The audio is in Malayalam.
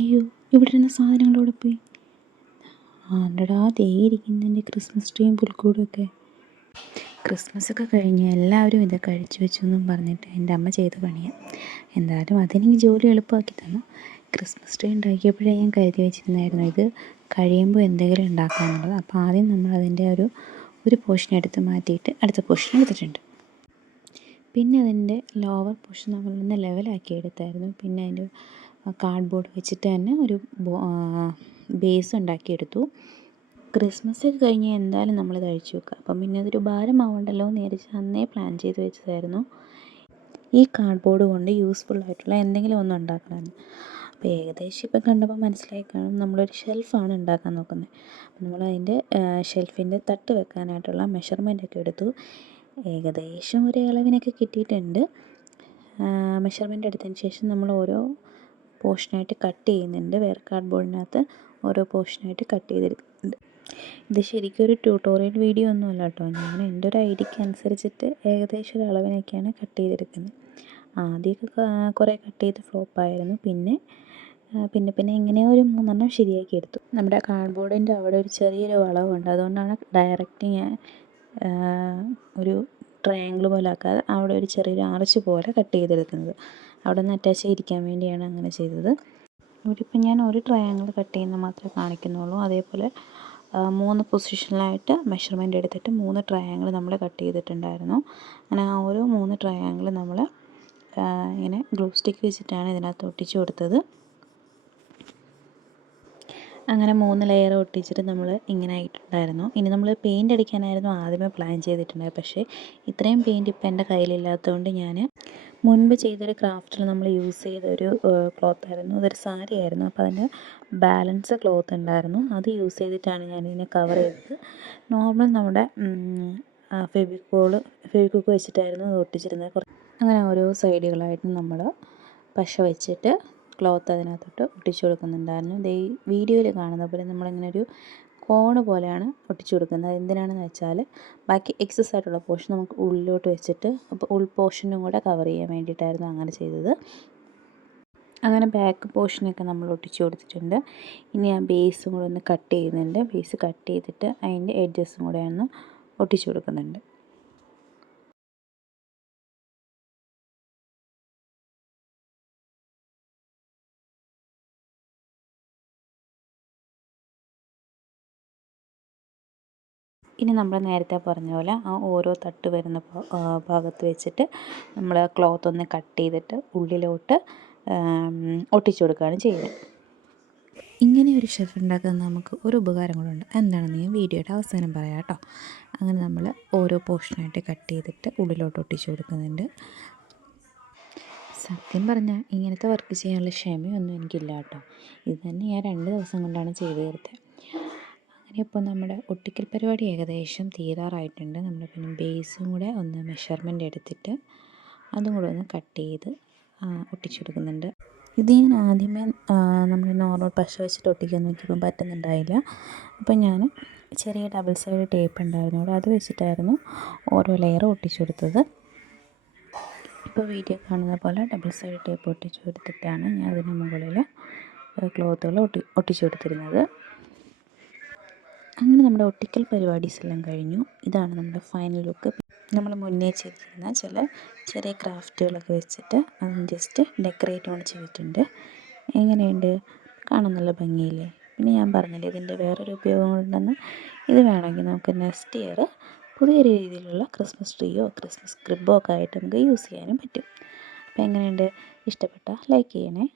അയ്യോ, ഇവിടെ ഇരുന്ന സാധനങ്ങളോടെ പോയി. ആണ്ടടാ, ദേ ഇരിക്കുന്നതിൻ്റെ ക്രിസ്മസ് ട്രീയും പുൽക്കൂടുമൊക്കെ. ക്രിസ്മസൊക്കെ കഴിഞ്ഞ് എല്ലാവരും ഇത് കഴിച്ചു വെച്ചു എന്നും പറഞ്ഞിട്ട് എൻ്റെ അമ്മ ചെയ്ത പണിയാണ്. എന്തായാലും അതെനിക്ക് ജോലി എളുപ്പമാക്കി തന്നു. ക്രിസ്മസ് ട്രീ ഉണ്ടാക്കിയപ്പോഴേ ഞാൻ കരുതി വെച്ചിരുന്നായിരുന്നു ഇത് കഴിയുമ്പോൾ എന്തെങ്കിലും ഉണ്ടാക്കാമെന്നുള്ളത്. അപ്പോൾ ആദ്യം നമ്മൾ അതിൻ്റെ ഒരു പോർഷൻ എടുത്ത് മാറ്റിയിട്ട് അടുത്ത പോർഷൻ എടുത്തിട്ടുണ്ട്. പിന്നെ അതിൻ്റെ ലോവർ പോർഷൻ നമ്മളൊന്ന് ലെവലാക്കി എടുത്തായിരുന്നു. പിന്നെ അതിൻ്റെ കാർഡ്ബോർഡ് വെച്ചിട്ട് തന്നെ ഒരു ബേസ് ഉണ്ടാക്കിയെടുത്തു. ക്രിസ്മസ് കഴിഞ്ഞ് എന്തായാലും നമ്മൾ കഴിച്ചു വെക്കുക. അപ്പം പിന്നെ അതൊരു ഭാരമാവണ്ടല്ലോ എന്ന് വിചാരിച്ച് അന്നേ പ്ലാൻ ചെയ്ത് വെച്ചതായിരുന്നു ഈ കാർഡ്ബോർഡ് കൊണ്ട് യൂസ്ഫുൾ ആയിട്ടുള്ള എന്തെങ്കിലും ഒന്ന് ഉണ്ടാക്കണമെന്ന്. അപ്പോൾ ഏകദേശം ഇപ്പം കണ്ടപ്പോൾ മനസ്സിലായി കാണും, നമ്മളൊരു ഷെൽഫാണ് ഉണ്ടാക്കാൻ നോക്കുന്നത്. അപ്പോൾ നമ്മളതിൻ്റെ ഷെൽഫിൻ്റെ തട്ട് വെക്കാനായിട്ടുള്ള മെഷർമെൻറ്റൊക്കെ എടുത്തു. ഏകദേശം ഒരു അളവിനൊക്കെ കിട്ടിയിട്ടുണ്ട്. മെഷർമെൻറ്റ് എടുത്തതിന് ശേഷം നമ്മൾ ഓരോ പോർഷനായിട്ട് കട്ട് ചെയ്യുന്നുണ്ട്. വേറെ കാർഡ്ബോർഡിനകത്ത് ഓരോ പോർഷനായിട്ട് കട്ട് ചെയ്തെടുക്കുന്നുണ്ട്. ഇത് ശരിക്കും ഒരു ട്യൂട്ടോറിയൽ വീഡിയോ ഒന്നും അല്ല കേട്ടോ. ഞാൻ എൻ്റെ ഒരു ഐഡിയക്ക് അനുസരിച്ചിട്ട് ഏകദേശം ഒരു അളവിനൊക്കെയാണ് കട്ട് ചെയ്തെടുക്കുന്നത്. ആദ്യമൊക്കെ കുറേ കട്ട് ചെയ്ത് ഫ്ലോപ്പായിരുന്നു. പിന്നെ എങ്ങനെയോ ഒരു 3 ശരിയാക്കി എടുത്തു. നമ്മുടെ കാർഡ്ബോർഡിൻ്റെ അവിടെ ഒരു ചെറിയൊരു വളവുണ്ട്. അതുകൊണ്ടാണ് ഡയറക്റ്റ് ഞാൻ ഒരു ട്രയാങ്കിൾ പോലെ ആക്കാതെ അവിടെ ഒരു ചെറിയൊരു ആർച്ച് പോലെ കട്ട് ചെയ്തെടുക്കുന്നത്. അവിടെ നിന്ന് അറ്റാച്ച് ചെയ്തിരിക്കാൻ വേണ്ടിയാണ് അങ്ങനെ ചെയ്തത്. ഇവിടെ ഇപ്പം ഞാൻ ഒരു ട്രയാങ്കിൾ കട്ട് ചെയ്യുന്നത് മാത്രമേ കാണിക്കുന്നുള്ളൂ. അതേപോലെ 3 പൊസിഷനിലായിട്ട് മെഷർമെൻറ്റ് എടുത്തിട്ട് 3 ട്രയാങ്കിൾ നമ്മൾ കട്ട് ചെയ്തിട്ടുണ്ടായിരുന്നു. അങ്ങനെ ആ ഓരോ 3 ട്രയാങ്കിൾ നമ്മൾ ഇങ്ങനെ ഗ്ലൂ സ്റ്റിക്ക് വെച്ചിട്ടാണ് ഇതിനകത്ത് ഒട്ടിച്ചു കൊടുത്തത്. അങ്ങനെ 3 ലെയർ ഒട്ടിച്ചിട്ട് നമ്മൾ ഇങ്ങനെ ആയിട്ടുണ്ടായിരുന്നു. ഇനി നമ്മൾ പെയിൻ്റ് അടിക്കാനായിരുന്നു ആദ്യമേ പ്ലാൻ ചെയ്തിട്ടുണ്ടായത്. പക്ഷേ ഇത്രയും പെയിൻറ്റ് ഇപ്പം എൻ്റെ കയ്യിലില്ലാത്തതുകൊണ്ട് ഞാൻ മുൻപ് ചെയ്തൊരു ക്രാഫ്റ്റിൽ നമ്മൾ യൂസ് ചെയ്തൊരു ക്ലോത്തായിരുന്നു. അതൊരു സാരി ആയിരുന്നു. അപ്പോൾ അതിന് ബാലൻസ് ക്ലോത്ത് ഉണ്ടായിരുന്നു. അത് യൂസ് ചെയ്തിട്ടാണ് ഞാനിതിനെ കവർ ചെയ്തത്. നോർമൽ നമ്മുടെ ഫെവിക്വിക്ക് വെച്ചിട്ടായിരുന്നു അത് ഒട്ടിച്ചിരുന്നത്. അങ്ങനെ ഓരോ സൈഡുകളായിട്ട് നമ്മൾ പശ വെച്ചിട്ട് ക്ലോത്ത് അതിനകത്തോട്ട് ഒട്ടിച്ചു കൊടുക്കുന്നുണ്ടായിരുന്നു. ഇത് ഈ വീഡിയോയിൽ കാണുന്ന പോലെ നമ്മളിങ്ങനെ ഒരു കോണ് പോലെയാണ് ഒട്ടിച്ചു കൊടുക്കുന്നത്. എന്തിനാണെന്ന് വെച്ചാൽ ബാക്കി എക്സസ് ആയിട്ടുള്ള പോർഷൻ നമുക്ക് ഉള്ളിലോട്ട് വെച്ചിട്ട് അപ്പോൾ ഉൾ പോർഷനും കൂടെ കവർ ചെയ്യാൻ വേണ്ടിയിട്ടായിരുന്നു അങ്ങനെ ചെയ്തത്. അങ്ങനെ ബാക്ക് പോർഷനൊക്കെ നമ്മൾ ഒട്ടിച്ചു കൊടുത്തിട്ടുണ്ട്. ഇനി ആ ബേസും കൂടെ ഒന്ന് കട്ട് ചെയ്യുന്നുണ്ട്. ബേസ് കട്ട് ചെയ്തിട്ട് അതിൻ്റെ എഡ്ജസും കൂടെ ഒന്ന് ഒട്ടിച്ചു കൊടുക്കുന്നുണ്ട്. ഇനി നമ്മൾ നേരത്തെ പറഞ്ഞ പോലെ ആ ഓരോ തട്ട് വരുന്ന ഭാഗത്ത് വെച്ചിട്ട് നമ്മൾ ക്ലോത്ത് ഒന്ന് കട്ട് ചെയ്തിട്ട് ഉള്ളിലോട്ട് ഒട്ടിച്ചു കൊടുക്കുകയാണ് ചെയ്യുന്നത്. ഇങ്ങനെ ഒരു ഷെൽഫ് ഉണ്ടാക്കുന്ന നമുക്ക് ഒരു ഉപകാരം കൂടെ ഉണ്ട്. എന്താണെന്ന് ഞാൻ വീഡിയോയുടെ അവസാനം പറയാം കേട്ടോ. അങ്ങനെ നമ്മൾ ഓരോ പോർഷനായിട്ട് കട്ട് ചെയ്തിട്ട് ഉള്ളിലോട്ട് ഒട്ടിച്ചു കൊടുക്കുന്നുണ്ട്. സത്യം പറഞ്ഞാൽ ഇങ്ങനത്തെ വർക്ക് ചെയ്യാനുള്ള ക്ഷമയൊന്നും എനിക്കില്ല കേട്ടോ. ഇത് തന്നെ ഞാൻ 2 ദിവസം കൊണ്ടാണ് ചെയ്ത് തീർത്തത്. അങ്ങനെ ഇപ്പോൾ നമ്മുടെ ഒട്ടിക്കൽ പരിപാടി ഏകദേശം തീരാറായിട്ടുണ്ട്. നമ്മൾ പിന്നെ ബേസും കൂടെ ഒന്ന് മെഷർമെൻ്റ് എടുത്തിട്ട് അതും കൂടെ ഒന്ന് കട്ട് ചെയ്ത് ഒട്ടിച്ചെടുക്കുന്നുണ്ട്. ഇത് ഞാൻ ആദ്യമേ നമ്മൾ നോർമൽ പശ വെച്ചിട്ട് ഒട്ടിക്കാൻ നോക്കിയപ്പോൾ പറ്റുന്നുണ്ടായില്ല. അപ്പോൾ ഞാൻ ചെറിയ ഡബിൾ സൈഡ് ടേപ്പ് ഉണ്ടായിരുന്നു അവിടെ, അത് വെച്ചിട്ടായിരുന്നു ഓരോ ലെയർ ഒട്ടിച്ചു കൊടുത്തത്. ഇപ്പോൾ വീഡിയോ കാണുന്ന പോലെ ഡബിൾ സൈഡ് ടേപ്പ് ഒട്ടിച്ചു കൊടുത്തിട്ടാണ് ഞാൻ അതിന് മുകളിൽ ക്ലോത്തുകൾ ഒട്ടിച്ചു കൊടുത്തിരുന്നത്. അങ്ങനെ നമ്മുടെ ഒട്ടിക്കൽ പരിപാടീസ് എല്ലാം കഴിഞ്ഞു. ഇതാണ് നമ്മുടെ ഫൈനൽ ലുക്ക്. നമ്മൾ മുന്നേ ചെയ്തിരുന്ന ചില ചെറിയ ക്രാഫ്റ്റുകളൊക്കെ വെച്ചിട്ട് ജസ്റ്റ് ഡെക്കറേറ്റ് കൊണ്ട് ചെയ്തിട്ടുണ്ട്. എങ്ങനെയുണ്ട്? കാണാൻ നല്ല ഭംഗിയില്ലേ? പിന്നെ ഞാൻ പറഞ്ഞില്ലേ ഇതിൻ്റെ വേറൊരു ഉപയോഗങ്ങളുണ്ടെന്ന്. ഇത് വേണമെങ്കിൽ നമുക്ക് നെക്സ്റ്റ് ഇയർ പുതിയൊരു രീതിയിലുള്ള ക്രിസ്മസ് ട്രീയോ ക്രിസ്മസ് ക്രിബോ ഒക്കെ ആയിട്ട് നമുക്ക് യൂസ് ചെയ്യാനും പറ്റും. അപ്പോൾ എങ്ങനെയുണ്ട്? ഇഷ്ടപ്പെട്ടാൽ ലൈക്ക് ചെയ്യണേ.